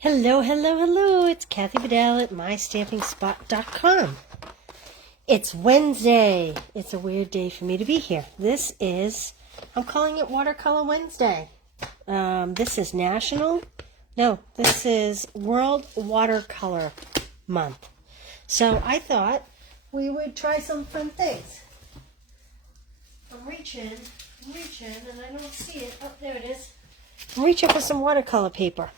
Hello, hello, hello. It's Kathy Bedell at mystampingspot.com. It's Wednesday. It's a weird day for me to be here. I'm calling it Watercolor Wednesday. This is this is World Watercolor Month. So I thought we would try some fun things. I'm reaching, and I don't see it. Oh, there it is. I'm reaching for some watercolor paper.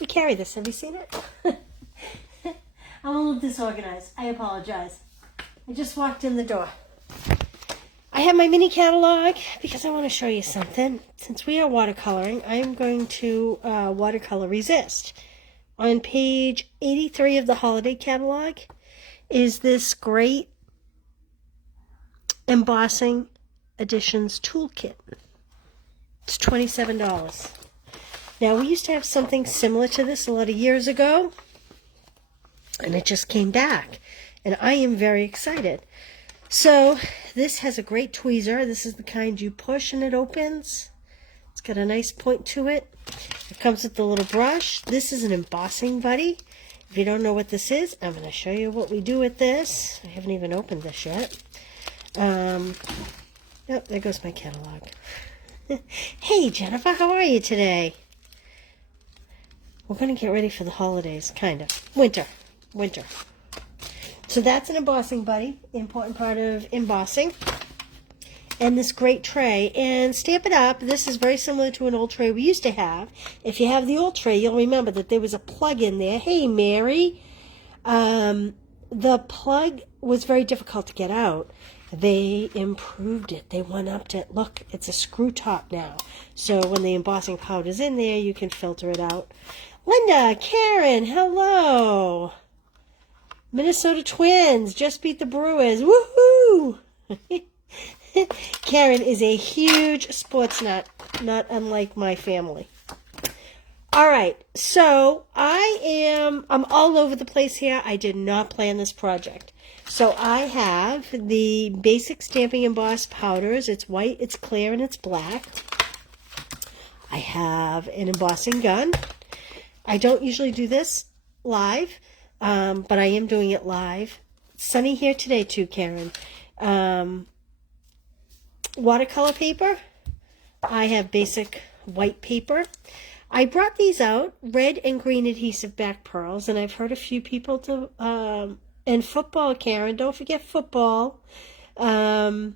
We carry this. Have you seen it? I'm a little disorganized. I apologize. I just walked in the door. I have my mini catalog because I want to show you something. Since we are watercoloring, I am going to watercolor resist. On page 83 of the holiday catalog is this great embossing additions toolkit. It's $27. Now, we used to have something similar to this a lot of years ago, and it just came back, and I am very excited. So, this has a great tweezer. This is the kind you push and it opens. It's got a nice point to it. It comes with the little brush. This is an embossing buddy. If you don't know what this is, I'm going to show you what we do with this. I haven't even opened this yet. Oh, there goes my catalog. Hey, Jennifer, how are you today? We're going to get ready for the holidays, kind of. Winter. So that's an embossing buddy, important part of embossing. And this great tray. And Stamp It Up, this is very similar to an old tray we used to have. If you have the old tray, you'll remember that there was a plug in there. Hey, Mary. The plug was very difficult to get out. They improved it. They went up to it. Look, it's a screw top now. So when the embossing powder's in there, you can filter it out. Linda, Karen, hello. Minnesota Twins just beat the Brewers. Woohoo! Karen is a huge sports nut, not unlike my family. All right, so I'm all over the place here. I did not plan this project. So I have the basic Stamping Emboss powders. It's white, it's clear, and it's black. I have an embossing gun. I don't usually do this live, but I am doing it live. It's sunny here today too, Karen. Watercolor paper. I have basic white paper. I brought these out, red and green adhesive back pearls, and I've heard a few people and football, Karen, don't forget football. A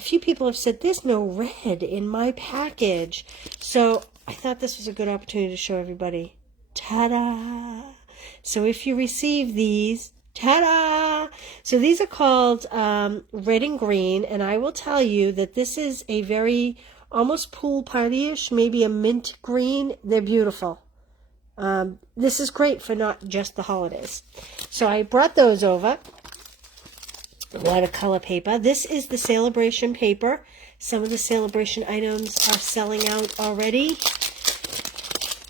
few people have said there's no red in my package. So I thought this was a good opportunity to show everybody. Ta-da! So if you receive these, ta-da! So these are called red and green, and I will tell you that this is a very almost pool party-ish, maybe a mint green. They're beautiful. This is great for not just the holidays. So I brought those over. Watercolor paper. This is the Celebration paper. Some of the Celebration items are selling out already.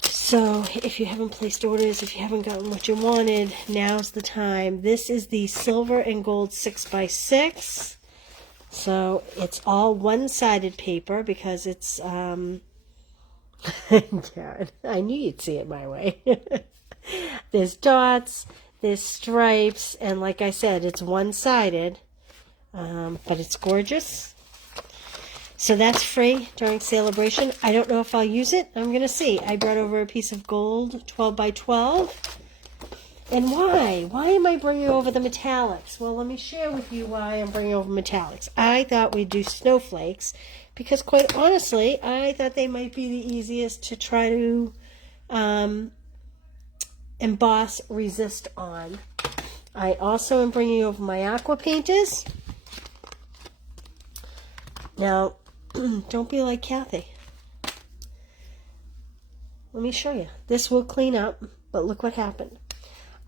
So if you haven't placed orders, if you haven't gotten what you wanted, now's the time. This is the silver and gold 6x6. So it's all one-sided paper because it's, yeah, I knew you'd see it my way. There's dots, there's stripes, and like I said, it's one-sided, but it's gorgeous. So that's free during Celebration. I don't know if I'll use it. I'm going to see. I brought over a piece of gold, 12 by 12. And why? Why am I bringing over the metallics? Well, let me share with you why I'm bringing over metallics. I thought we'd do snowflakes because, quite honestly, I thought they might be the easiest to try to emboss resist on. I also am bringing over my aqua painters. Now, don't be like Kathy. Let me show you. This will clean up, but look what happened.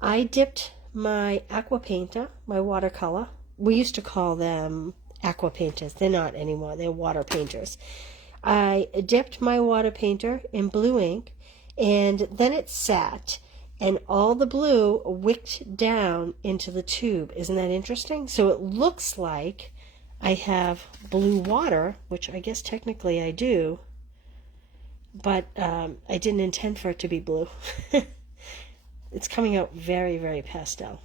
I dipped my aqua painter, my watercolor. We used to call them aqua painters. They're not anymore. They're water painters. I dipped my water painter in blue ink, and then it sat, and all the blue wicked down into the tube. Isn't that interesting? So it looks like I have blue water, which I guess technically I do, but I didn't intend for it to be blue. It's coming out very, very pastel.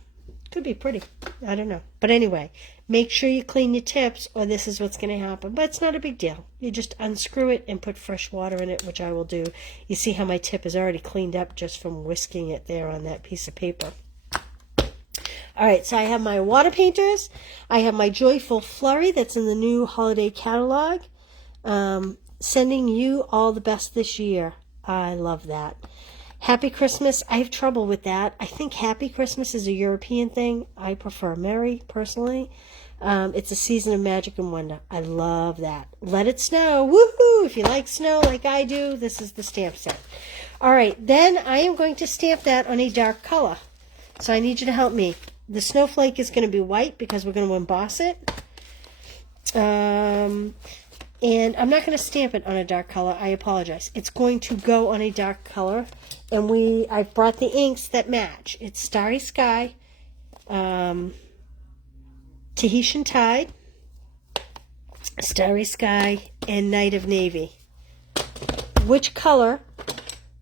Could be pretty. I don't know. But anyway, make sure you clean your tips or this is what's going to happen. But it's not a big deal. You just unscrew it and put fresh water in it, which I will do. You see how my tip is already cleaned up just from whisking it there on that piece of paper. All right, so I have my water painters. I have my Joyful Flurry that's in the new holiday catalog. Sending you all the best this year. I love that. Happy Christmas. I have trouble with that. I think Happy Christmas is a European thing. I prefer Merry, personally. It's a season of magic and wonder. I love that. Let it snow. Woohoo! If you like snow like I do, this is the stamp set. All right, then I am going to stamp that on a dark color. So I need you to help me. The snowflake is going to be white because we're going to emboss it. And I'm not going to stamp it on a dark color. I apologize. It's going to go on a dark color. And I've brought the inks that match. It's Starry Sky, Tahitian Tide, Starry Sky, and Night of Navy. Which color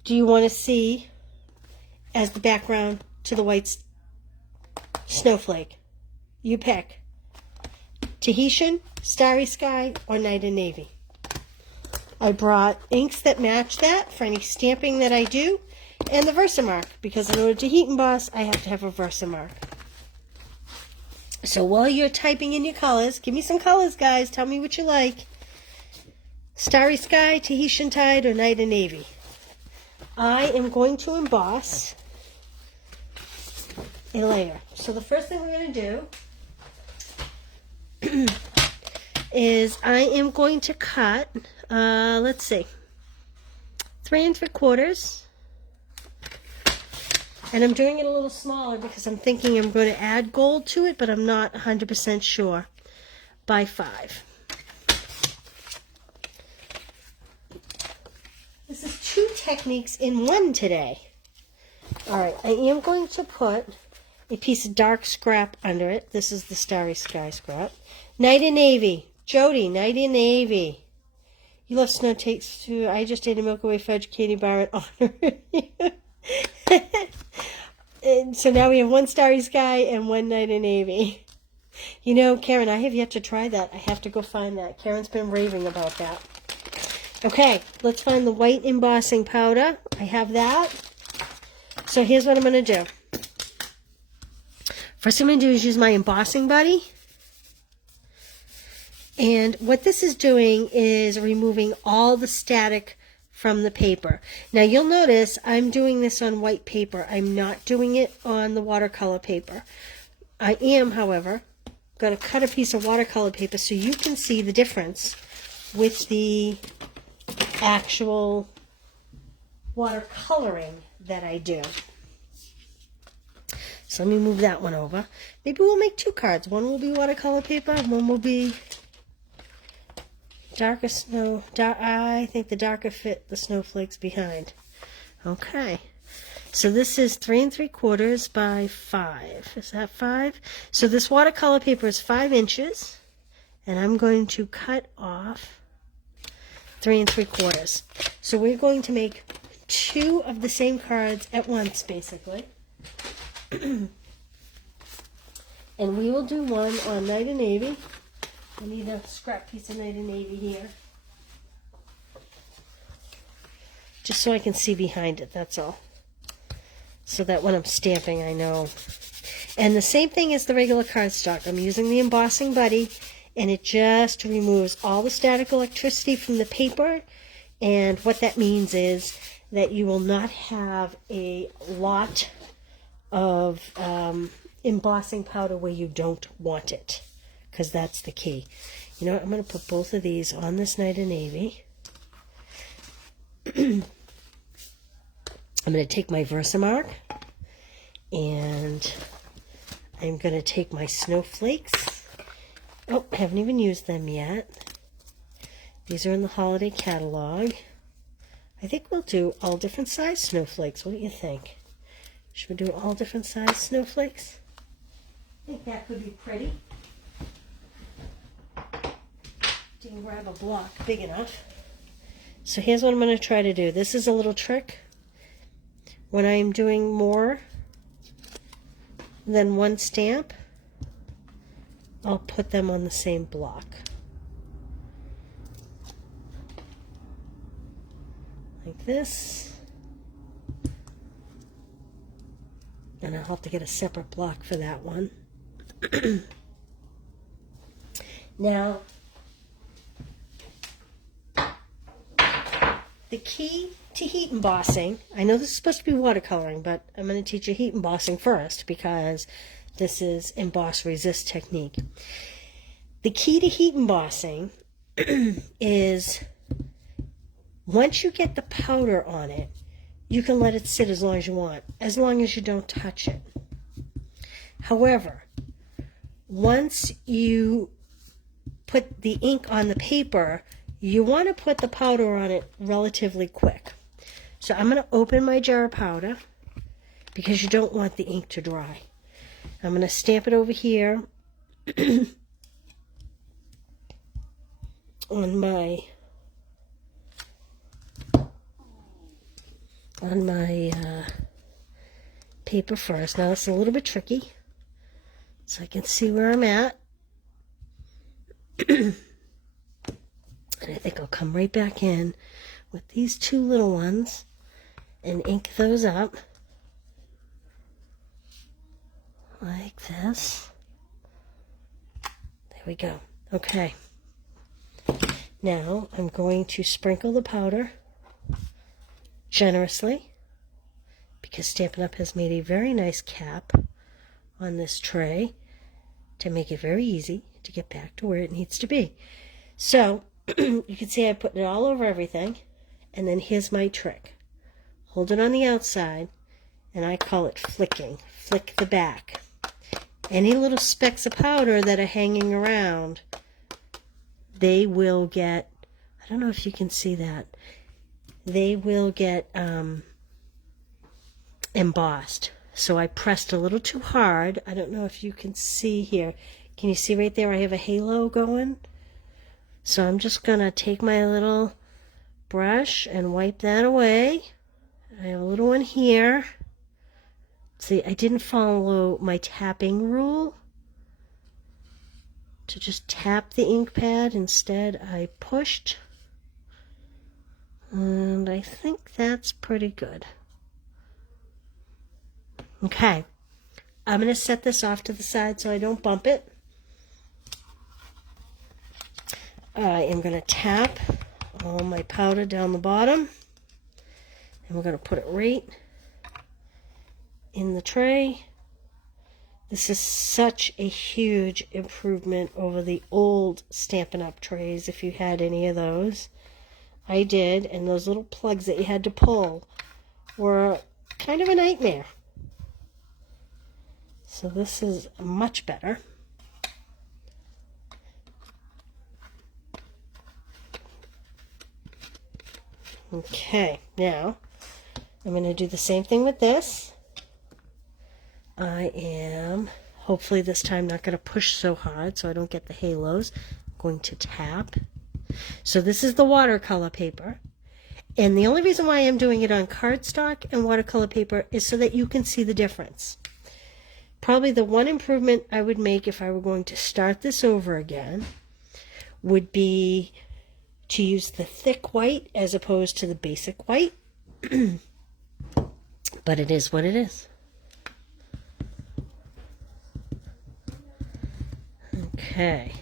do you want to see as the background to the white snowflake? You pick. Tahitian, Starry Sky, or Night of Navy. I brought inks that match that for any stamping that I do, and the Versamark, because in order to heat emboss, I have to have a Versamark. So while you're typing in your colors, give me some colors, guys. Tell me what you like. Starry Sky, Tahitian Tide, or Night of Navy. I am going to emboss a layer. So the first thing we're going to do is I am going to cut, let's see, 3 3/4. And I'm doing it a little smaller because I'm thinking I'm going to add gold to it, but I'm not 100% sure. By 5. This is 2 techniques in 1 today. All right, I am going to put a piece of dark scrap under it. This is the Starry Sky scrap. Night of Navy. Jody, Night of Navy. You love snow takes too. I just ate a Milky Way fudge candy bar in honor of you. And so now we have 1 Starry Sky and 1 Night of Navy. You know, Karen, I have yet to try that. I have to go find that. Karen's been raving about that. Okay, let's find the white embossing powder. I have that. So here's what I'm going to do. First thing I'm going to do is use my embossing buddy. And what this is doing is removing all the static from the paper. Now you'll notice I'm doing this on white paper. I'm not doing it on the watercolor paper. I am, however, going to cut a piece of watercolor paper so you can see the difference with the actual watercoloring that I do. So let me move that one over. Maybe we'll make 2 cards. One will be watercolor paper, one will be darker snow. I think the darker fit the snowflakes behind. Okay. So this is 3 3/4 by 5. Is that 5? So this watercolor paper is 5 inches. And I'm going to cut off 3 3/4. So we're going to make 2 of the same cards at once, basically. And we will do one on Night of Navy. I need a scrap piece of Night of Navy here. Just so I can see behind it, that's all. So that when I'm stamping, I know. And the same thing as the regular cardstock. I'm using the embossing buddy, and it just removes all the static electricity from the paper. And what that means is that you will not have a lot of embossing powder where you don't want it. Because that's the key. You know what? I'm going to put both of these on this Night of Navy. I'm going to take my Versamark, and I'm going to take my snowflakes. Oh, I haven't even used them yet. These are in the holiday catalog. I think we'll do all different size snowflakes. What do you think? Should we do all different size snowflakes? I think that could be pretty. You can grab a block big enough. So here's what I'm going to try to do. This is a little trick. When I'm doing more than one stamp, I'll put them on the same block. Like this. And I'll have to get a separate block for that one. Now, the key to heat embossing, I know this is supposed to be watercoloring, but I'm going to teach you heat embossing first because this is emboss resist technique. The key to heat embossing is once you get the powder on it, you can let it sit as long as you want, as long as you don't touch it. However, once you put the ink on the paper, you want to put the powder on it relatively quick. So I'm going to open my jar of powder because you don't want the ink to dry. I'm going to stamp it over here on my paper first. Now it's a little bit tricky, so I can see where I'm at. And I think I'll come right back in with these two little ones and ink those up like this. There we go. Okay. Now I'm going to sprinkle the powder generously because Stampin' Up! Has made a very nice cap on this tray to make it very easy to get back to where it needs to be. So you can see I put it all over everything, and then here's my trick. Hold it on the outside, and I call it flicking. Flick the back. Any little specks of powder that are hanging around, they will get, I don't know if you can see that, they will get embossed. So I pressed a little too hard. I don't know if you can see here. Can you see right there I have a halo going? So I'm just going to take my little brush and wipe that away. I have a little one here. See, I didn't follow my tapping rule to just tap the ink pad. Instead, I pushed. And I think that's pretty good. Okay. I'm going to set this off to the side so I don't bump it. I am going to tap all my powder down the bottom, and we're going to put it right in the tray. This is such a huge improvement over the old Stampin' Up! Trays, if you had any of those. I did, and those little plugs that you had to pull were kind of a nightmare. So this is much better. Okay, now I'm going to do the same thing with this. I am, hopefully this time, not going to push so hard so I don't get the halos. I'm going to tap. So this is the watercolor paper. And the only reason why I'm doing it on cardstock and watercolor paper is so that you can see the difference. Probably the one improvement I would make if I were going to start this over again would be to use the thick white as opposed to the basic white. But it is what it is. Okay.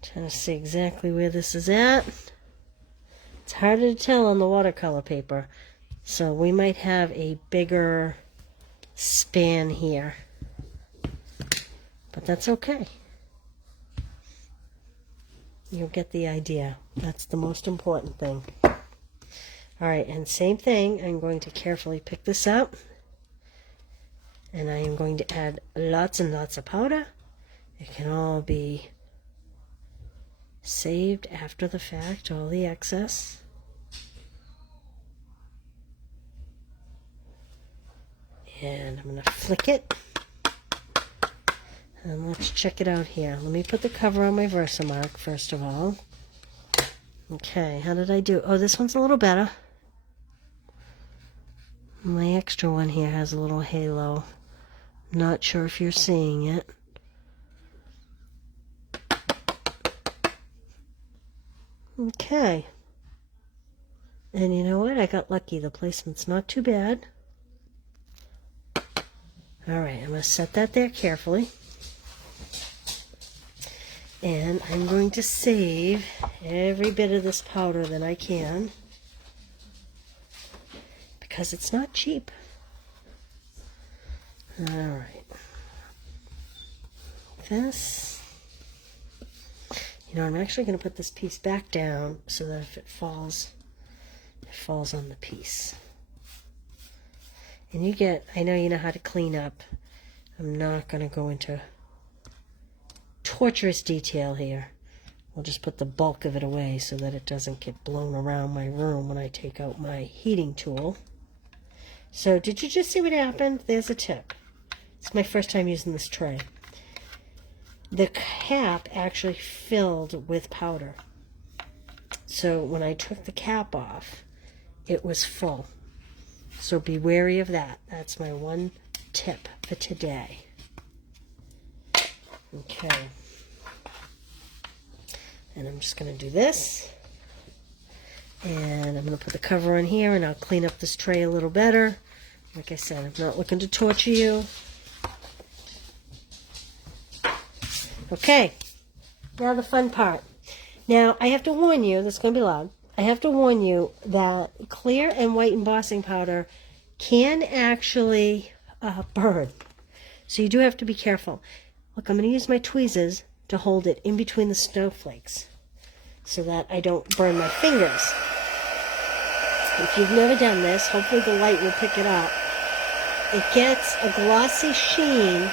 Trying to see exactly where this is at. It's harder to tell on the watercolor paper, so we might have a bigger span here. But that's okay. You'll get the idea. That's the most important thing. Alright, and same thing, I'm going to carefully pick this up. And I am going to add lots and lots of powder. It can all be saved after the fact, all the excess. And I'm going to flick it. And let's check it out here. Let me put the cover on my Versamark first of all. Okay, how did I do? Oh, this one's a little better. My extra one here has a little halo. Not sure if you're seeing it. Okay. And you know what? I got lucky. The placement's not too bad. Alright, I'm going to set that there carefully. And I'm going to save every bit of this powder that I can, because it's not cheap. Alright. This. You know, I'm actually going to put this piece back down so that if it falls on the piece. And I know you know how to clean up. I'm not going to go into torturous detail here. I'll just put the bulk of it away so that it doesn't get blown around my room when I take out my heating tool. So did you just see what happened? There's a tip. It's my first time using this tray. The cap actually filled with powder. So when I took the cap off, it was full. So be wary of that. That's my one tip for today. Okay. And I'm just going to do this. And I'm going to put the cover on here, and I'll clean up this tray a little better. Like I said, I'm not looking to torture you. Okay. Now the fun part. Now, I have to warn you, this is going to be loud. I have to warn you that clear and white embossing powder can actually burn. So you do have to be careful. Look, I'm going to use my tweezers to hold it in between the snowflakes so that I don't burn my fingers. If you've never done this, hopefully the light will pick it up. It gets a glossy sheen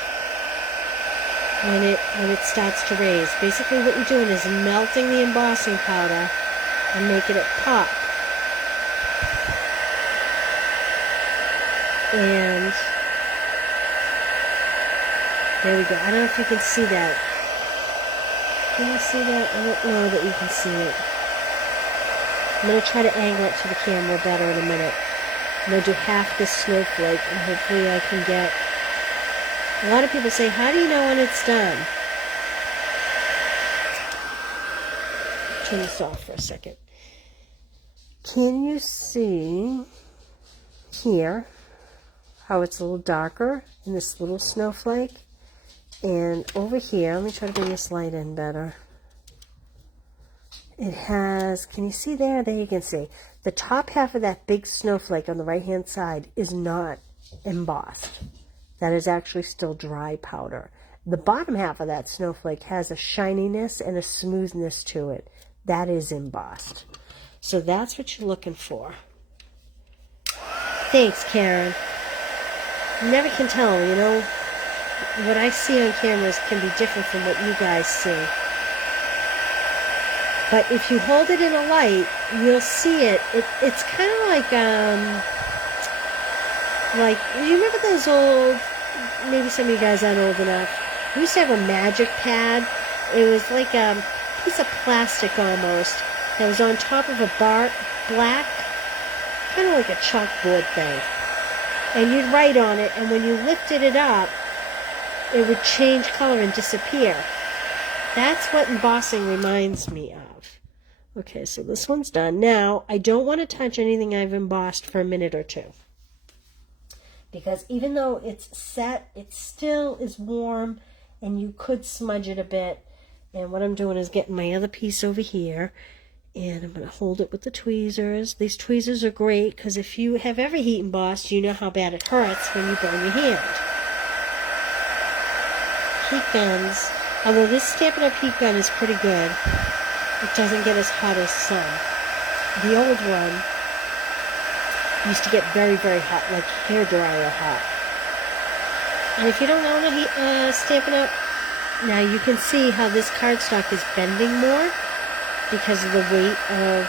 when it starts to raise. Basically what you're doing is melting the embossing powder and making it pop. And there we go. I don't know if you can see that. Can you see that? I don't know that you can see it. I'm going to try to angle it to the camera better in a minute. I'm going to do half this snowflake, and hopefully I can get... A lot of people say, how do you know when it's done? Turn this off for a second. Can you see here how it's a little darker in this little snowflake? And over here, let me try to bring this light in better. It has, can you see there? There you can see. The top half of that big snowflake on the right-hand side is not embossed. That is actually still dry powder. The bottom half of that snowflake has a shininess and a smoothness to it. That is embossed. So that's what you're looking for. Thanks, Karen. You never can tell, you know. What I see on cameras can be different from what you guys see. But if you hold it in a light, you'll see it. It's kind of like, you remember those old, maybe some of you guys aren't old enough, we used to have a magic pad. It was like a piece of plastic almost that was on top of a black, kind of like a chalkboard thing. And you'd write on it, and when you lifted it up, it would change color and disappear. That's what embossing reminds me of. Okay, so this one's done. Now, I don't want to touch anything I've embossed for a minute or two. Because even though it's set, it still is warm, and you could smudge it a bit. And what I'm doing is getting my other piece over here, and I'm going to hold it with the tweezers. These tweezers are great, because if you have ever heat embossed, you know how bad it hurts when you burn your hand. Heat guns, although this Stampin' Up! Heat gun is pretty good, it doesn't get as hot as some. The old one used to get very, very hot, like hairdryer hot. And if you don't know how Stampin' Up!, now you can see how this cardstock is bending more because of the weight of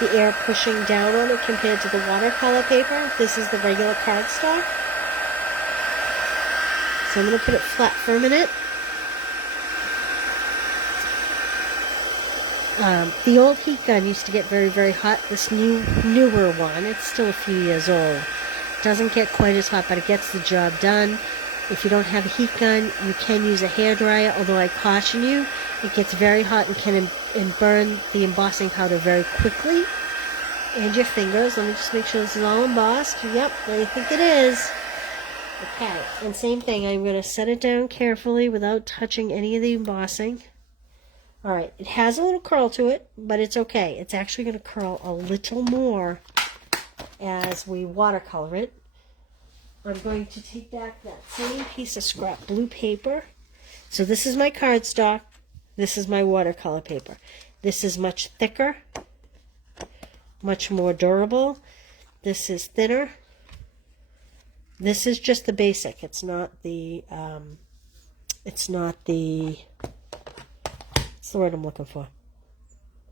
the air pushing down on it compared to the watercolor paper. This is the regular cardstock. So I'm going to put it flat for a minute. The old heat gun used to get very, very hot. This newer one, it's still a few years old, doesn't get quite as hot, but it gets the job done. If you don't have a heat gun, you can use a hairdryer, although I caution you, it gets very hot and can burn the embossing powder very quickly. And your fingers, let me just make sure this is all embossed. Yep, I think it is. Okay, and same thing, I'm going to set it down carefully without touching any of the embossing. Alright, it has a little curl to it, but it's okay. It's actually going to curl a little more as we watercolor it. I'm going to take back that same piece of scrap blue paper. So this is my cardstock. This is my watercolor paper. This is much thicker, much more durable. This is thinner. This is just the basic. It's not the what's the word I'm looking for?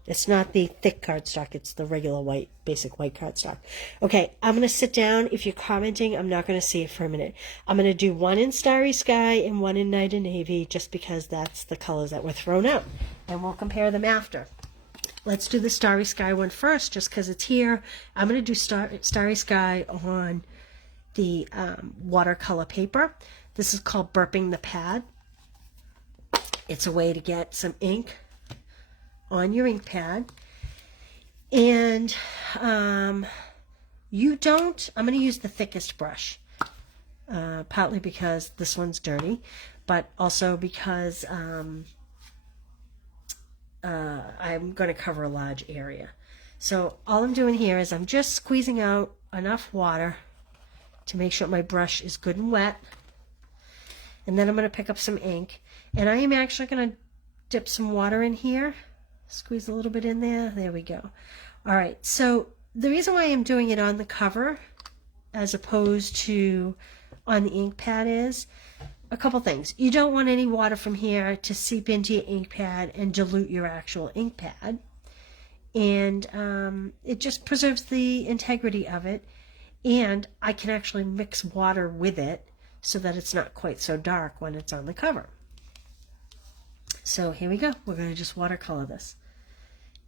It's not the thick cardstock. It's the regular white, basic white cardstock. Okay, I'm going to sit down. If you're commenting, I'm not going to see it for a minute. I'm going to do one in Starry Sky and one in Night and Navy, just because that's the colors that were thrown out. And we'll compare them after. Let's do the Starry Sky one first, just because it's here. I'm going to do Starry Sky on the watercolor paper. This is called burping the pad. It's a way to get some ink on your ink pad. And I'm going to use the thickest brush, partly because this one's dirty, but also because I'm going to cover a large area. So all I'm doing here is I'm just squeezing out enough water to make sure my brush is good and wet. And then I'm going to pick up some ink. And I am actually going to dip some water in here. Squeeze a little bit in there. There we go. All right. So the reason why I'm doing it on the cover as opposed to on the ink pad is a couple things. You don't want any water from here to seep into your ink pad and dilute your actual ink pad. And it just preserves the integrity of it. And I can actually mix water with it so that it's not quite so dark when it's on the cover. So here we go. We're going to just watercolor this.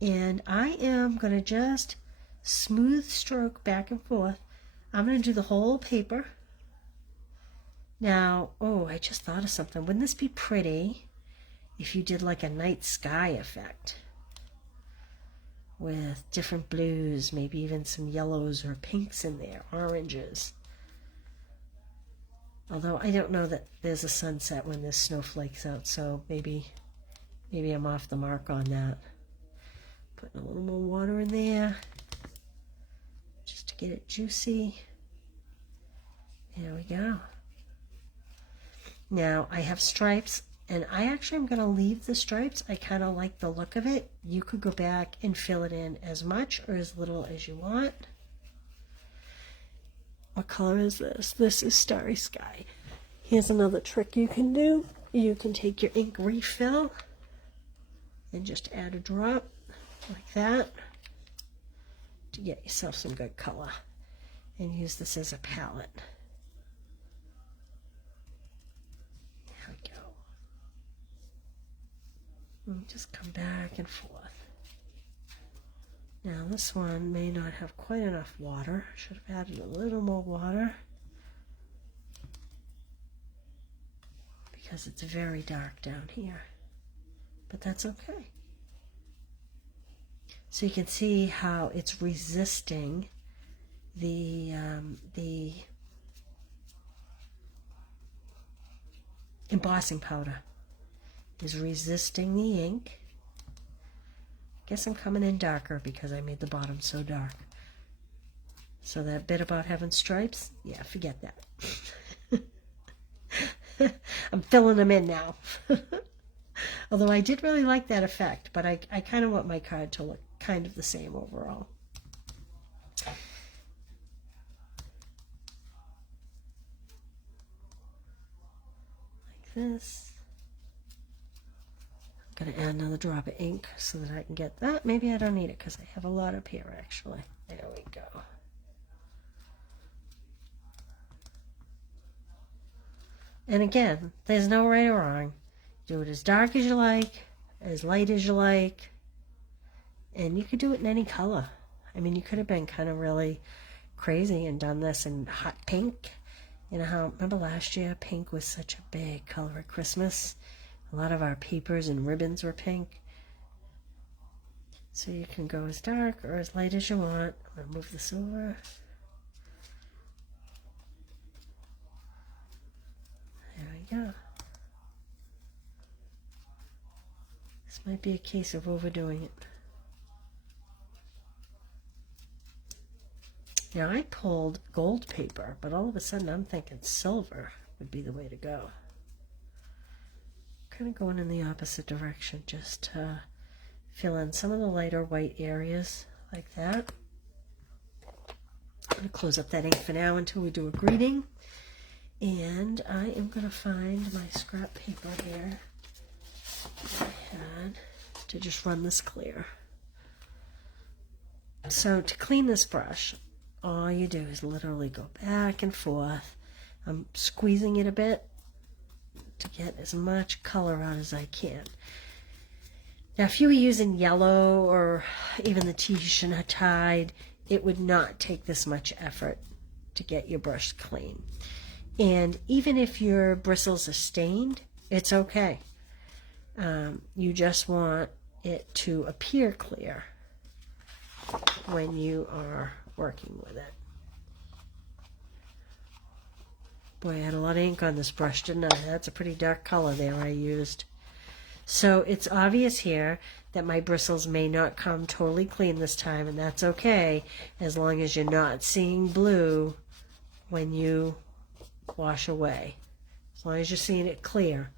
And I am going to just smooth stroke back and forth. I'm going to do the whole paper. Now, oh, I just thought of something. Wouldn't this be pretty if you did like a night sky effect with different blues, maybe even some yellows or pinks in there, oranges? Although I don't know that there's a sunset when there's snowflakes out, so maybe I'm off the mark on that. Putting a little more water in there just to get it juicy. There we go. Now I have stripes, and I actually am going to leave the stripes. I kind of like the look of it. You could go back and fill it in as much or as little as you want. What color is this? This is Starry Sky. Here's another trick you can do. You can take your ink refill and just add a drop like that to get yourself some good color. And use this as a palette. There we go. And just come back and forth. Now this one may not have quite enough water. Should have added a little more water because it's very dark down here, but that's okay. So you can see how it's resisting the embossing powder is resisting the ink. Guess I'm coming in darker because I made the bottom so dark. So that bit about having stripes, yeah, forget that. I'm filling them in now. Although I did really like that effect, but I kind of want my card to look kind of the same overall. Like this. I'm going to add another drop of ink so that I can get that. Maybe I don't need it because I have a lot up here actually. There we go. And again, there's no right or wrong. Do it as dark as you like, as light as you like. And you could do it in any color. I mean, you could have been kind of really crazy and done this in hot pink. You know how, remember last year, pink was such a big color at Christmas? A lot of our papers and ribbons were pink. So you can go as dark or as light as you want. I'm going to move this over. There we go. This might be a case of overdoing it. Now I pulled gold paper, but all of a sudden I'm thinking silver would be the way to go. Kind of going in the opposite direction, just to fill in some of the lighter white areas like that. I'm going to close up that ink for now until we do a greeting. And I am going to find my scrap paper here that I had to just run this clear. So to clean this brush, all you do is literally go back and forth. I'm squeezing it a bit to get as much color out as I can. Now, if you were using yellow or even the Tahitian Tide, it would not take this much effort to get your brush clean. And even if your bristles are stained, it's okay. You just want it to appear clear when you are working with it. Boy, I had a lot of ink on this brush, didn't I? That's a pretty dark color there I used. So it's obvious here that my bristles may not come totally clean this time, and that's okay as long as you're not seeing blue when you wash away. As long as you're seeing it clear,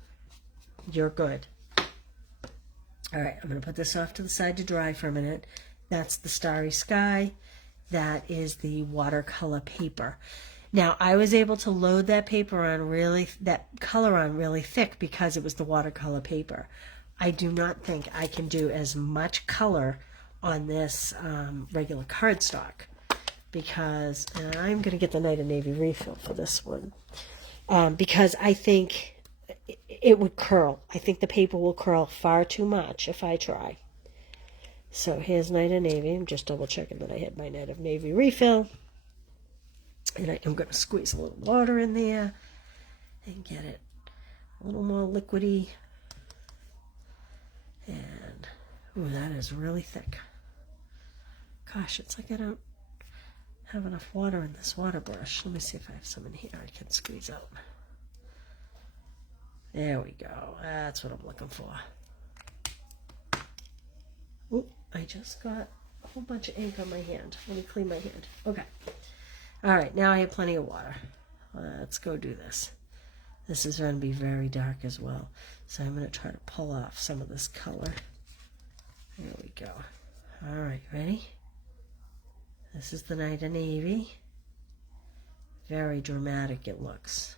you're good. All right, I'm going to put this off to the side to dry for a minute. That's the Starry Sky. That is the watercolor paper. Now, I was able to load that paper on that color on really thick because it was the watercolor paper. I do not think I can do as much color on this regular cardstock because, and I'm going to get the Night of Navy refill for this one, because I think it would curl. I think the paper will curl far too much if I try. So here's Night of Navy. I'm just double checking that I had my Night of Navy refill. And I am going to squeeze a little water in there and get it a little more liquidy. And, ooh, that is really thick. Gosh, it's like I don't have enough water in this water brush. Let me see if I have some in here I can squeeze out. There we go. That's what I'm looking for. Ooh, I just got a whole bunch of ink on my hand. Let me clean my hand. Okay. All right, now I have plenty of water. Let's go do this. This is going to be very dark as well. So I'm going to try to pull off some of this color. There we go. All right, ready? This is the Night of Navy. Very dramatic it looks.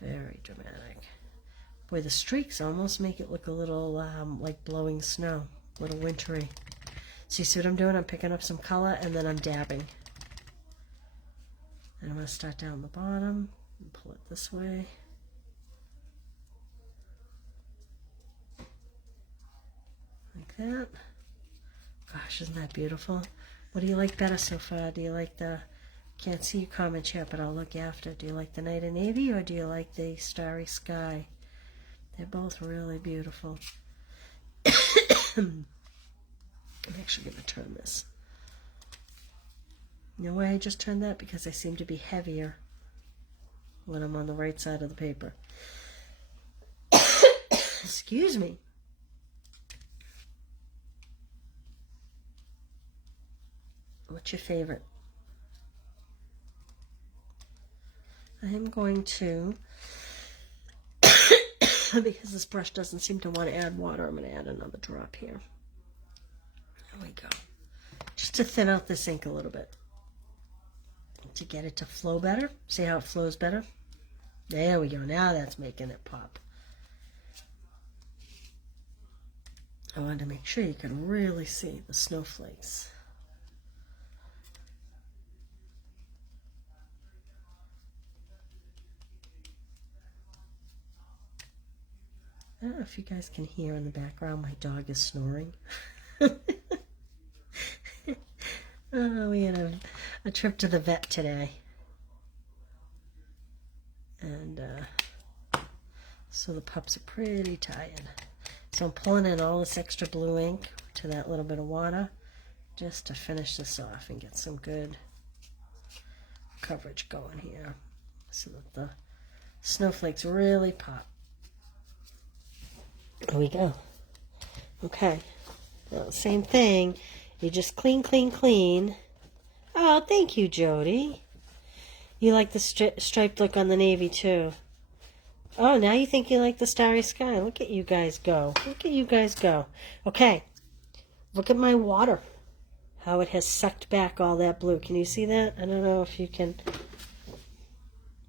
Very dramatic. Boy, the streaks almost make it look a little like blowing snow, a little wintry. So you see what I'm doing? I'm picking up some color and then I'm dabbing. And I'm going to start down the bottom and pull it this way. Like that. Gosh, isn't that beautiful? What do you like better so far? Do you like the, can't see your comments yet, but I'll look after. Do you like the Night of Navy or do you like the Starry Sky? They're both really beautiful. I'm actually going to turn this. You know why I just turned that? Because I seem to be heavier when I'm on the right side of the paper. Excuse me. What's your favorite? I am going to, because this brush doesn't seem to want to add water, I'm going to add another drop here. There we go. Just to thin out this ink a little bit. To get it to flow better. See how it flows better? There we go. Now that's making it pop. I wanted to make sure you could really see the snowflakes. I don't know if you guys can hear in the background, my dog is snoring. Oh, we had a trip to the vet today. And so the pups are pretty tired. So I'm pulling in all this extra blue ink to that little bit of water just to finish this off and get some good coverage going here so that the snowflakes really pop. There we go. Okay. Well, same thing. You just clean, clean, clean. Oh, thank you, Jody. You like the striped look on the navy, too. Oh, now you think you like the starry sky. Look at you guys go. Look at you guys go. Okay. Look at my water. How it has sucked back all that blue. Can you see that? I don't know if you can.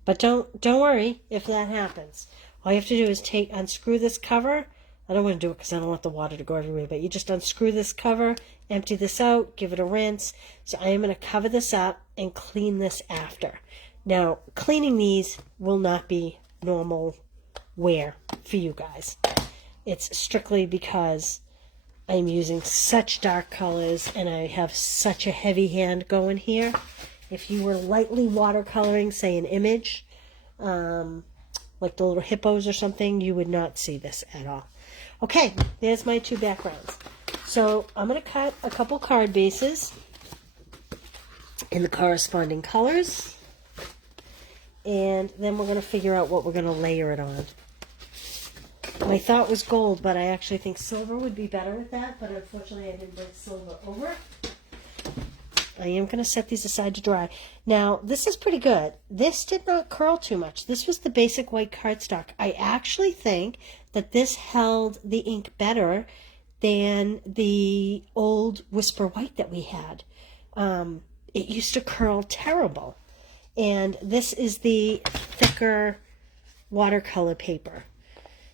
But don't worry if that happens. All you have to do is unscrew this cover. I don't want to do it because I don't want the water to go everywhere, but you just unscrew this cover, empty this out, give it a rinse. So I am going to cover this up and clean this after. Now, cleaning these will not be normal wear for you guys. It's strictly because I'm using such dark colors and I have such a heavy hand going here. If you were lightly watercoloring, say an image, like the little hippos or something, you would not see this at all. Okay, there's my two backgrounds. So I'm going to cut a couple card bases in the corresponding colors. And then we're going to figure out what we're going to layer it on. My thought was gold, but I actually think silver would be better with that. But unfortunately, I didn't bring silver over. I am going to set these aside to dry. Now, this is pretty good. This did not curl too much. This was the basic white cardstock. I actually think that this held the ink better than the old Whisper White that we had. It used to curl terrible. And this is the thicker watercolor paper.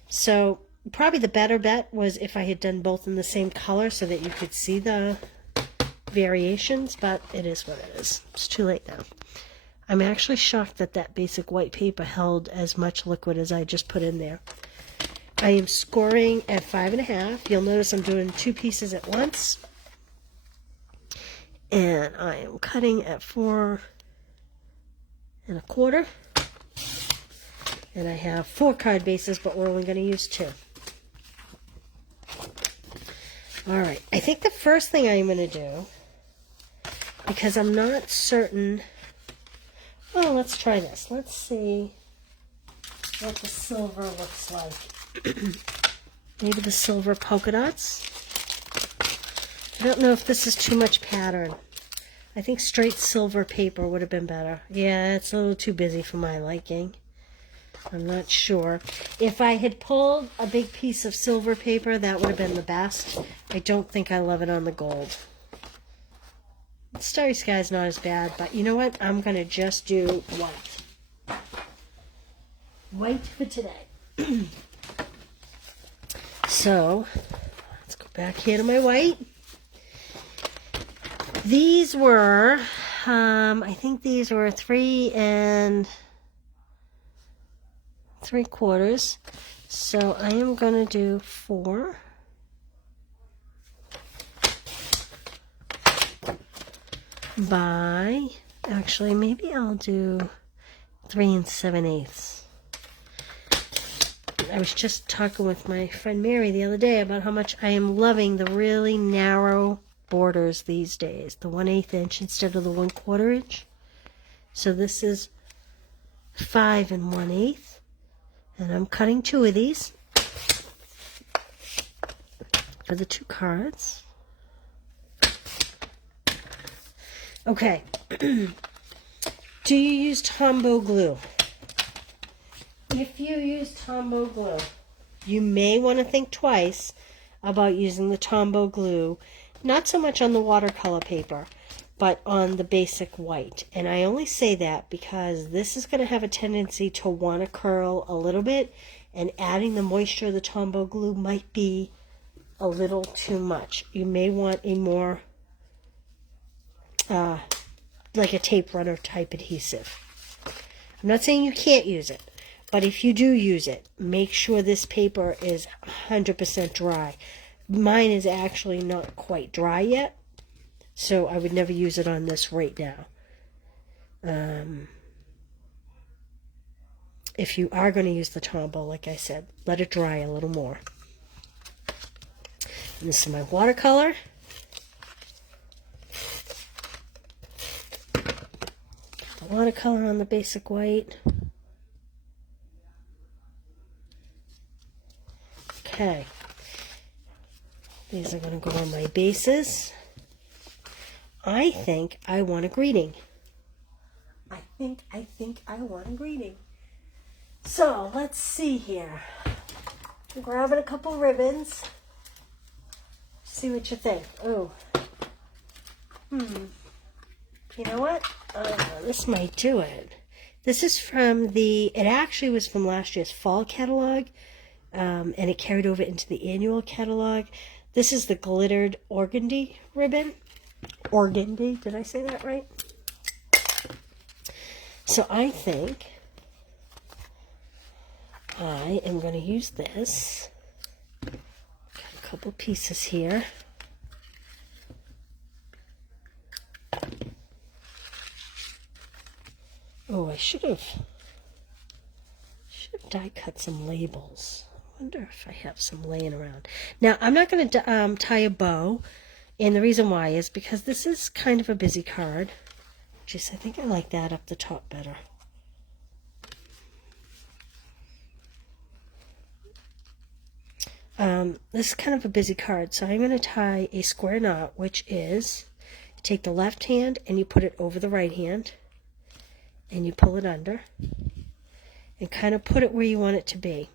So probably the better bet was if I had done both in the same color so that you could see the variations, but it is what it is. It's too late now. I'm actually shocked that that basic white paper held as much liquid as I just put in there. I am scoring at 5.5. You'll notice I'm doing 2 pieces at once. And I am cutting at 4.25. And I have 4 card bases, but we're only going to use 2. Alright, I think the first thing I'm going to do, because I'm not certain, oh, let's try this. Let's see what the silver looks like. Maybe the silver polka dots. I don't know if this is too much pattern. I think straight silver paper would have been better. Yeah, it's a little too busy for my liking. I'm not sure. If I had pulled a big piece of silver paper, that would have been the best. I don't think I love it on the gold. Starry Sky is not as bad, but you know what? I'm going to just do white. White for today. So, let's go back here to my white. These were, I think these were 3 3/4. So I am going to do 4. By, actually, maybe I'll do 3 7/8. I was just talking with my friend Mary the other day about how much I am loving the really narrow borders these days. The 1/8 inch instead of the 1/4 inch. So this is 5 1/8. And I'm cutting 2 of these for the 2 cards. Okay. Do you use Tombow glue? If you use Tombow glue, you may want to think twice about using the Tombow glue, not so much on the watercolor paper, but on the basic white. And I only say that because this is going to have a tendency to want to curl a little bit, and adding the moisture of the Tombow glue might be a little too much. You may want a more like a tape runner type adhesive. I'm not saying you can't use it, But if you do use it, make sure this paper is 100% dry. Mine is actually not quite dry yet, so I would never use it on this right now. If you are going to use the Tombow, like I said, let it dry a little more. And this is my watercolor. The watercolor on the basic white. Okay. These are going to go on my bases. I think I want a greeting. I think I want a greeting. So, let's see here. I'm grabbing a couple ribbons. See what you think. Oh. You know what? This might do it. This is from it actually was from last year's fall catalog, and it carried over into the annual catalog. This is the glittered organdy ribbon. Organdy, did I say that right? So I think I am going to use this. Got a couple pieces here. Oh, I should have die cut some labels. I wonder if I have some laying around. Now, I'm not going to tie a bow, and the reason why is because this is kind of a busy card. Just, I think I like that up the top better. This is kind of a busy card, so I'm going to tie a square knot, which is you take the left hand and you put it over the right hand, and you pull it under, and kind of put it where you want it to be.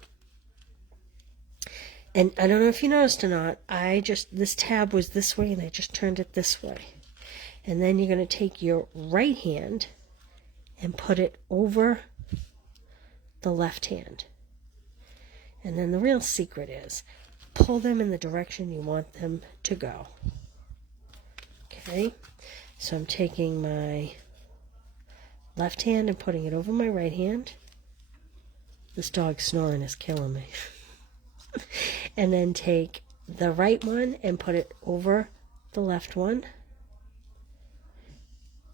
And I don't know if you noticed or not, this tab was this way, and I just turned it this way. And then you're going to take your right hand and put it over the left hand. And then the real secret is pull them in the direction you want them to go. Okay, so I'm taking my left hand and putting it over my right hand. This dog snoring is killing me. And then take the right one and put it over the left one.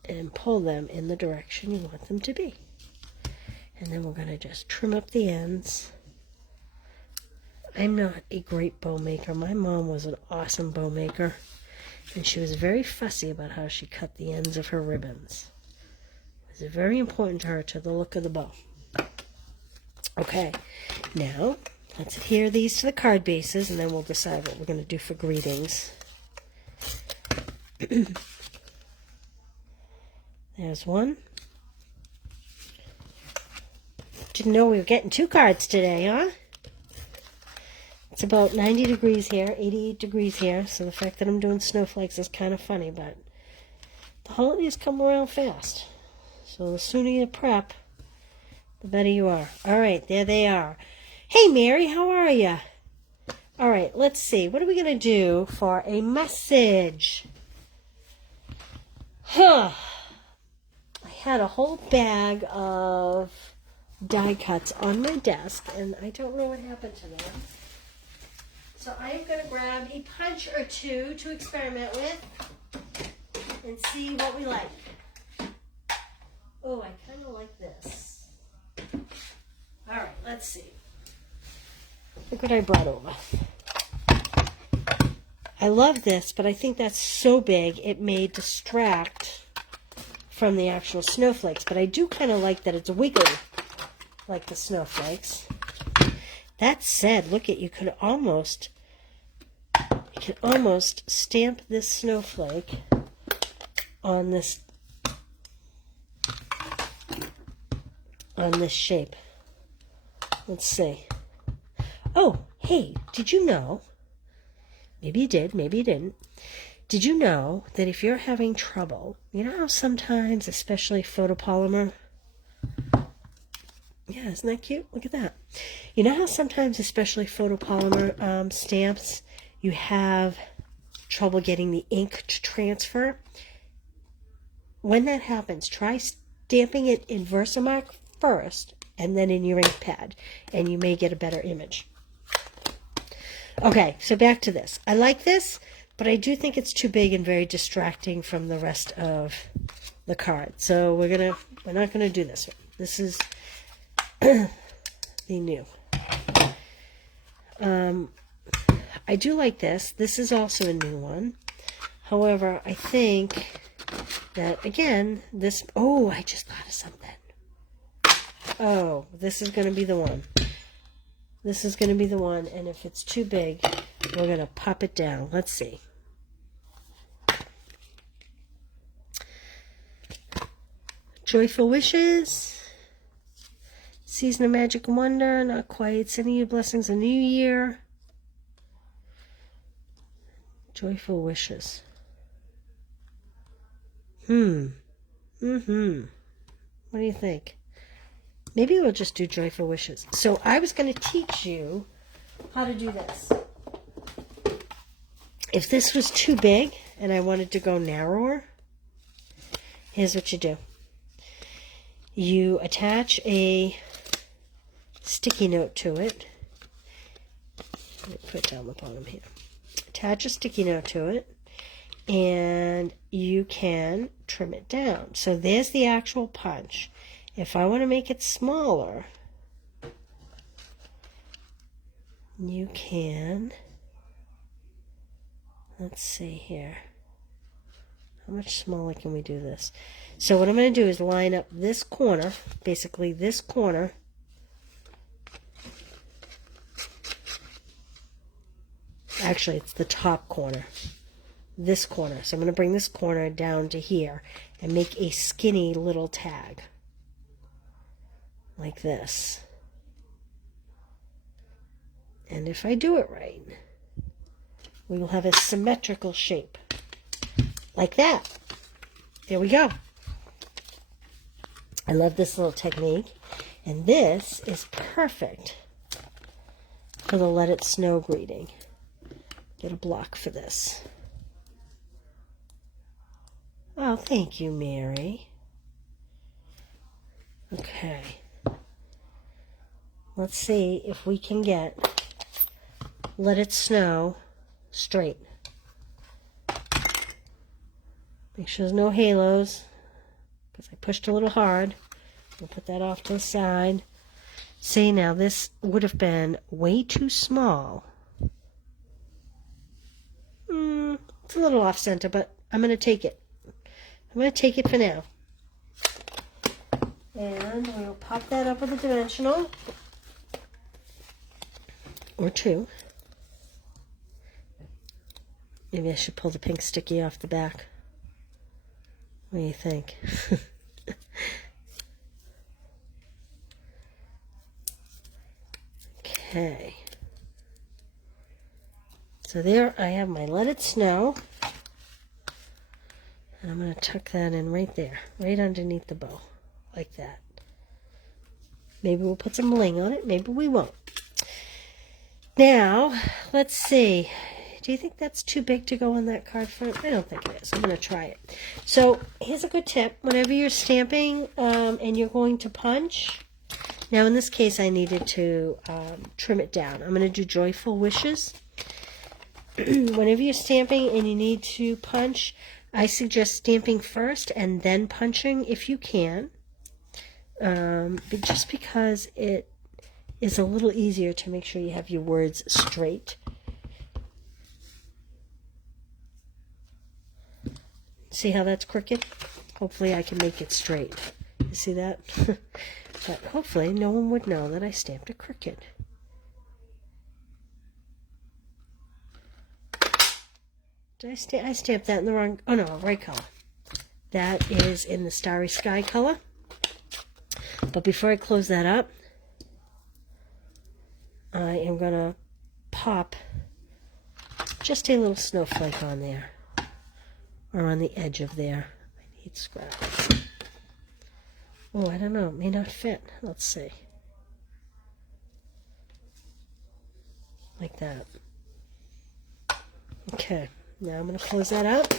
And pull them in the direction you want them to be. And then we're going to just trim up the ends. I'm not a great bow maker. My mom was an awesome bow maker, and she was very fussy about how she cut the ends of her ribbons. It was very important to her to the look of the bow. Okay, now let's adhere these to the card bases, and then we'll decide what we're going to do for greetings. There's one. Didn't know we were getting 2 cards today, huh? It's about 90 degrees here, 88 degrees here, so the fact that I'm doing snowflakes is kind of funny, but the holidays come around fast. So the sooner you prep, the better you are. All right, there they are. Hey, Mary, how are you? All right, let's see. What are we going to do for a message? I had a whole bag of die cuts on my desk, and I don't know what happened to them. So I am going to grab a punch or two to experiment with and see what we like. Oh, I kind of like this. All right, let's see. Look what I brought over. I love this, but I think that's so big it may distract from the actual snowflakes. But I do kind of like that it's wiggly like the snowflakes. That said, look at, you can almost stamp this snowflake on this shape. Let's see. Oh, hey, did you know? Maybe you did, maybe you didn't. Did you know that if you're having trouble, you know how sometimes, especially photopolymer, yeah, isn't that cute? Look at that. You know how sometimes, especially photopolymer stamps, you have trouble getting the ink to transfer? When that happens, try stamping it in Versamark first, and then in your ink pad, and you may get a better image. Okay, so back to this. I like this, but I do think it's too big and very distracting from the rest of the card. So we're not gonna do this one. This is the new. I do like this. This is also a new one. However, I think that, again, this... Oh, I just thought of something. Oh, this is going to be the one. This is going to be the one, and if it's too big, we're going to pop it down. Let's see. Joyful Wishes. Season of Magic and Wonder. Not quite. Sending you blessings a new year. Joyful Wishes. What do you think? Maybe we'll just do Joyful Wishes. So I was going to teach you how to do this. If this was too big and I wanted to go narrower, here's what you do. You attach a sticky note to it. Let me put it down the bottom here. Attach a sticky note to it, and you can trim it down. So there's the actual punch. If I want to make it smaller, you can, let's see here. How much smaller can we do this? So what I'm going to do is line up this corner, basically this corner, actually it's the top corner, this corner. So I'm going to bring this corner down to here and make a skinny little tag like this. And if I do it right, we will have a symmetrical shape like that. There we go. I love this little technique, and this is perfect for the Let It Snow greeting. Get a block for this. Oh, thank you, Mary. Okay. Let's see if we can get Let It Snow straight. Make sure there's no halos, because I pushed a little hard. We'll put that off to the side. See, now this would have been way too small. It's a little off center, but I'm going to take it. I'm going to take it for now. And we'll pop that up with a dimensional. Or two. Maybe I should pull the pink sticky off the back. What do you think? Okay. So there I have my Let It Snow. And I'm going to tuck that in right there, right underneath the bow, like that. Maybe we'll put some bling on it, maybe we won't. Now, let's see. Do you think that's too big to go on that card front? I don't think it is. I'm going to try it. So here's a good tip. Whenever you're stamping and you're going to punch, now in this case I needed to trim it down. I'm going to do Joyful Wishes. Whenever you're stamping and you need to punch, I suggest stamping first and then punching if you can. But just because it is a little easier to make sure you have your words straight. See how that's crooked? Hopefully I can make it straight. You see that? But hopefully no one would know that I stamped it crooked. Did I stamped that in the wrong... Oh no, right color. That is in the Starry Sky color. But before I close that up, I am going to pop just a little snowflake on there. Or on the edge of there. I need scrap. Oh, I don't know. It may not fit. Let's see. Like that. Okay. Now I'm going to close that up.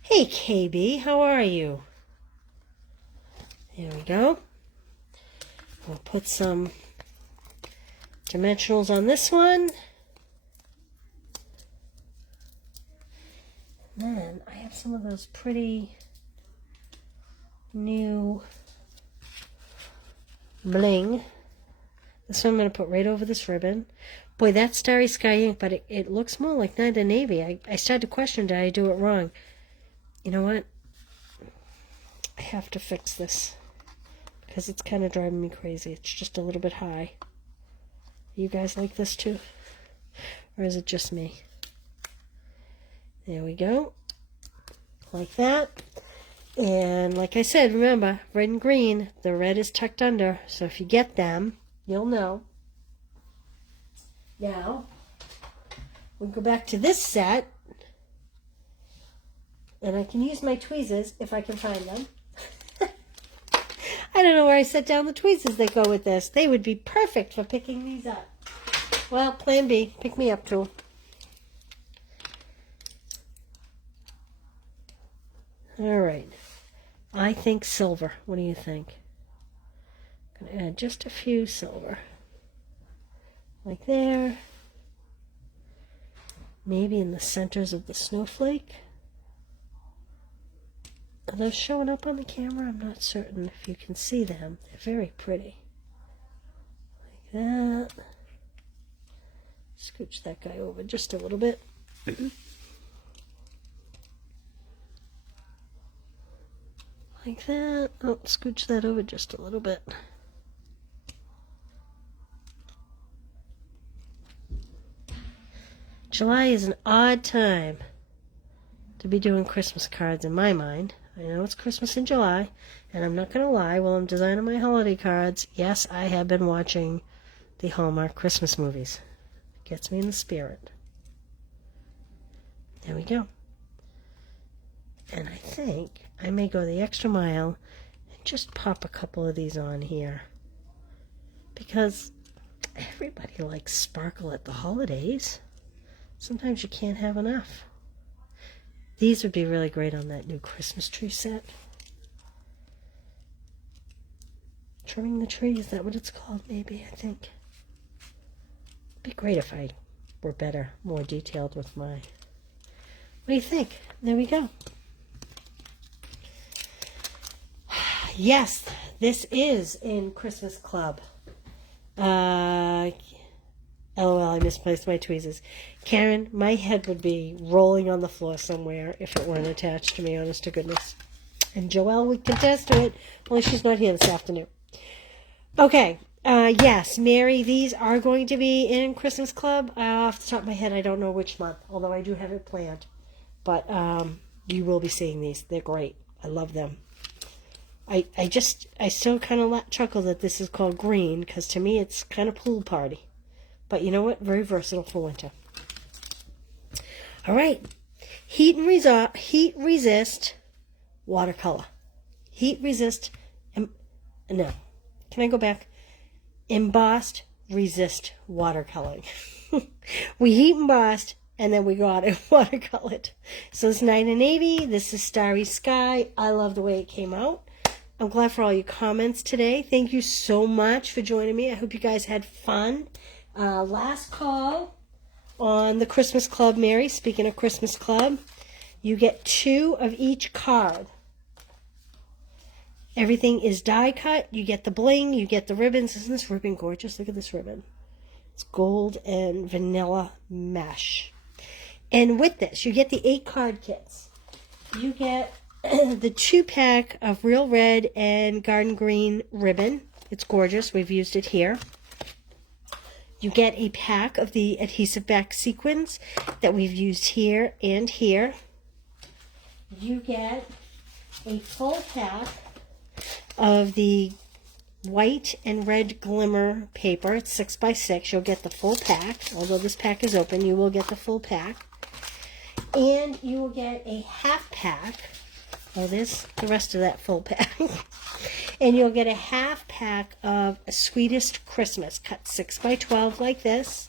Hey, KB. How are you? There we go. We'll put some dimensionals on this one. And then I have some of those pretty new bling. This one I'm going to put right over this ribbon. Boy, that's Starry Sky ink, but it looks more like Night of Navy. I started to question, did I do it wrong? You know what? I have to fix this because it's kind of driving me crazy. It's just a little bit high. You guys like this too? Or is it just me? There we go. Like that. And like I said, remember, red and green, the red is tucked under. So if you get them, you'll know. Now, we'll go back to this set. And I can use my tweezers if I can find them. I don't know where I set down the tweezers that go with this. They would be perfect for picking these up. Well, plan B, pick me up tool. All right. I think silver. What do you think? I'm going to add just a few silver. Like there. Maybe in the centers of the snowflake. Are those showing up on the camera? I'm not certain if you can see them. They're very pretty. Like that. Scooch that guy over just a little bit. Like that. Oh, scooch that over just a little bit. July is an odd time to be doing Christmas cards in my mind. I know it's Christmas in July, and I'm not going to lie, while I'm designing my holiday cards, yes, I have been watching the Hallmark Christmas movies. It gets me in the spirit. There we go. And I think I may go the extra mile and just pop a couple of these on here. Because everybody likes sparkle at the holidays. Sometimes you can't have enough. These would be really great on that new Christmas tree set. Trimming the tree, is that what it's called? Maybe, I think. It'd be great if I were better, more detailed with my... What do you think? There we go. Yes, this is in Christmas Club. LOL, I misplaced my tweezers. Karen, my head would be rolling on the floor somewhere if it weren't attached to me, honest to goodness. And Joelle would contest to it, only she's not here this afternoon. Okay, yes, Mary, these are going to be in Christmas Club. Off the top of my head, I don't know which month, although I do have it planned. But you will be seeing these. They're great. I love them. I still kind of chuckle that this is called green, because to me it's kind of pool party. But you know what? Very versatile for winter. All right. Heat resist watercolor. Heat resist. No. Can I go back? Embossed resist watercoloring. We heat embossed and then we go out and watercolored. So it's Night and Navy. This is Starry Sky. I love the way it came out. I'm glad for all your comments today. Thank you so much for joining me. I hope you guys had fun. Last call on the Christmas Club, Mary. Speaking of Christmas Club, you get 2 of each card. Everything is die cut. You get the bling. You get the ribbons. Isn't this ribbon gorgeous? Look at this ribbon. It's gold and vanilla mesh. And with this, you get the 8 card kits. You get the 2-pack of real red and garden green ribbon. It's gorgeous. We've used it here. You get a pack of the adhesive back sequins that we've used here and here. You get a full pack of the white and red glimmer paper. It's 6x6. You'll get the full pack. Although this pack is open, you will get the full pack. And you will get a half pack. Oh, there's the rest of that full pack. And you'll get a half pack of Sweetest Christmas, cut 6x12 like this.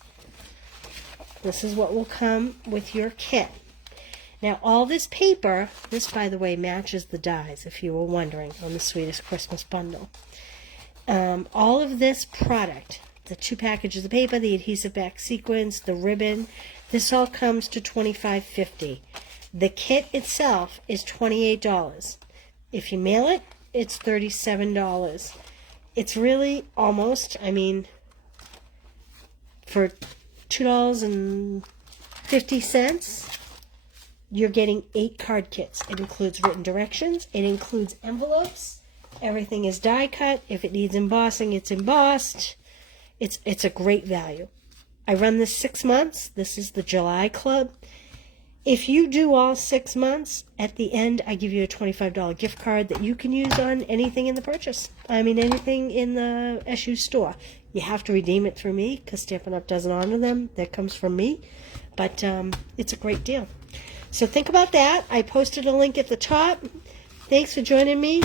This is what will come with your kit. Now, all this paper, this, by the way, matches the dies, if you were wondering, on the Sweetest Christmas Bundle. All of this product, the 2 packages of paper, the adhesive back sequins, the ribbon, this all comes to $25.50. The kit itself is $28. If you mail it, it's $37. It's really almost, I mean, for $2.50, you're getting 8 card kits. It includes written directions. It includes envelopes. Everything is die cut. If it needs embossing, it's embossed. It's a great value. I run this 6 months. This is the July Club. If you do all 6 months, at the end, I give you a $25 gift card that you can use on anything in the purchase. I mean, anything in the SU store. You have to redeem it through me because Stampin' Up! Doesn't honor them. That comes from me. But it's a great deal. So think about that. I posted a link at the top. Thanks for joining me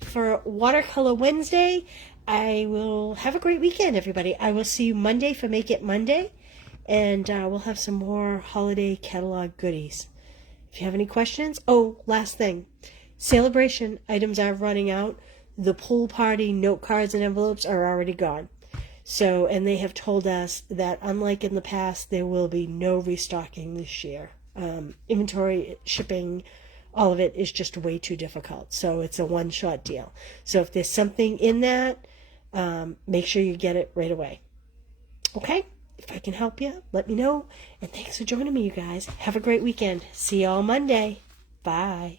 for Watercolor Wednesday. I will have a great weekend, everybody. I will see you Monday for Make It Monday. And we'll have some more holiday catalog goodies. If you have any questions. Oh, last thing. Celebration items are running out. The pool party note cards and envelopes are already gone. So, and they have told us that unlike in the past, there will be no restocking this year. Inventory, shipping, all of it is just way too difficult. So it's a one-shot deal. So if there's something in that, make sure you get it right away. Okay? If I can help you, let me know. And thanks for joining me, you guys. Have a great weekend. See you all Monday. Bye.